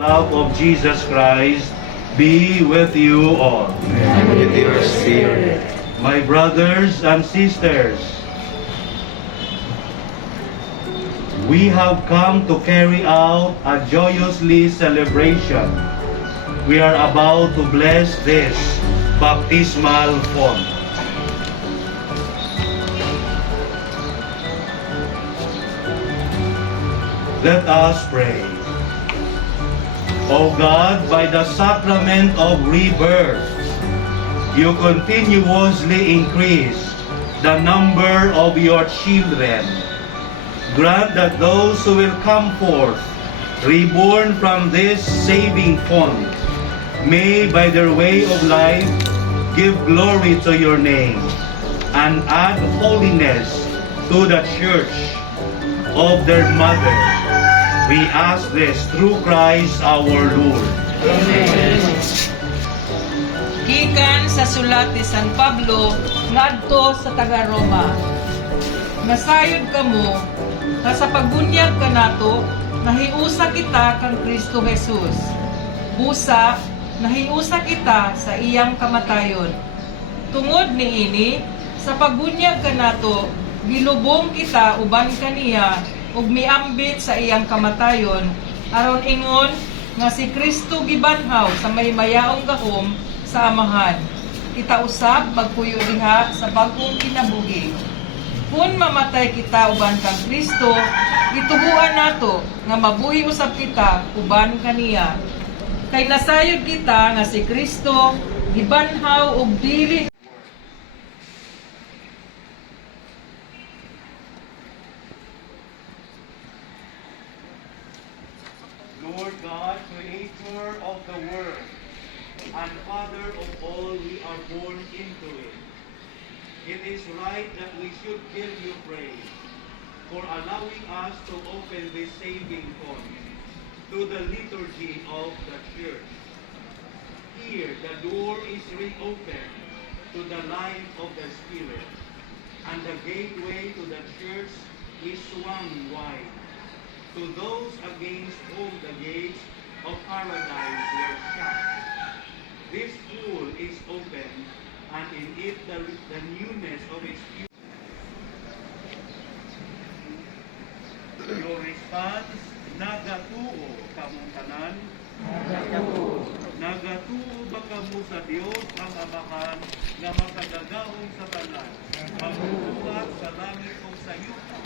Love of Jesus Christ be with you all. And with your spirit. My brothers and sisters, we have come to carry out a joyously celebration. We are about to bless this baptismal font. Let us pray. O God, by the sacrament of rebirth, you continuously increase the number of your children. Grant that those who will come forth, reborn from this saving font, may by their way of life give glory to your name and add holiness to the church of their mother. We ask this through Christ our Lord. Amen. Gikan sa sulat ni San Pablo ngadto sa taga Roma. Nasayod kamo nga sa pagbunyag kanato nahiusa kita kang Kristo Jesus. Busa nahiusa kita sa iyang kamatayon. Tungod niini sa pagbunyag kanato gilubong kita uban kaniya ug miambit sa iyang kamatayon aron ingon nga si Kristo gibanhaw sa may mayaong gahom sa amahan. Kita usab magpuyo diha sa bag-ong kinabuhi. Kung mamatay kita uban kang Kristo, itubuan nato nga mabuhi usab kita uban kaniya. Kay nasayod kita nga si Kristo gibanhaw og dili Lord God, creator of the world, and Father of all we are born into it, it is right that we should give you praise for allowing us to open this saving font to the liturgy of the Church. Here, the door is reopened to the life of the Spirit, and the gateway to the Church is swung wide. To those against whom the gates of paradise were shut. This pool is open, and in it the newness of its beauty. Your response, nagatuo kamong tanan. Nagatuo ba kamo sa Dios ang Amahan nga makadagahong sa tanan, magbubuhat sa langit o sa yuta?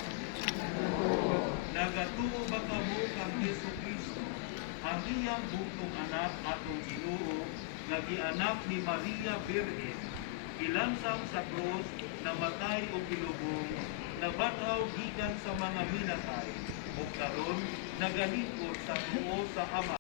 Nagatuo ba kamo kang Yesu Kristo, ang iyang butong anak atong Ginoo, nagianak ni Maria Virgen, ilansang sa krus, namatay o kilubong, nabanhaw gikan sa mga minatay, o karon nagalingkod sa tuo sa Ama.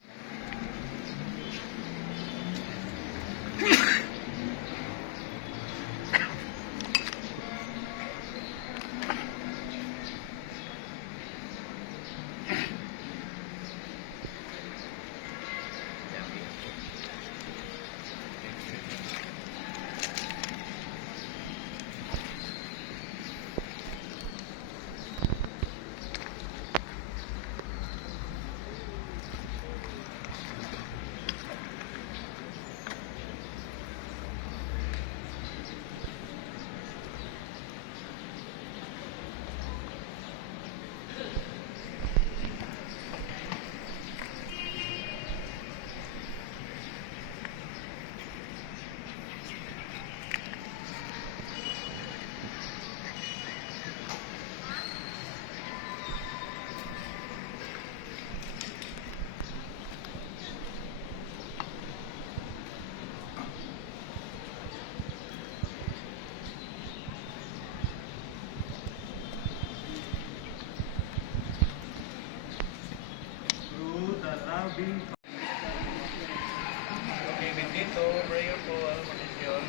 Okay, bendito, prayer po, petition.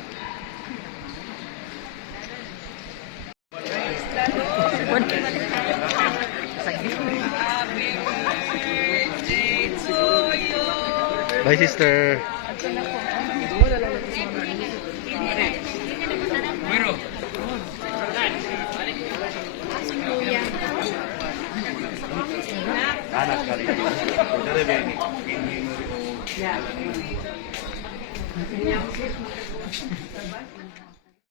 Bye, sister. Anak kali. Dari Yeah.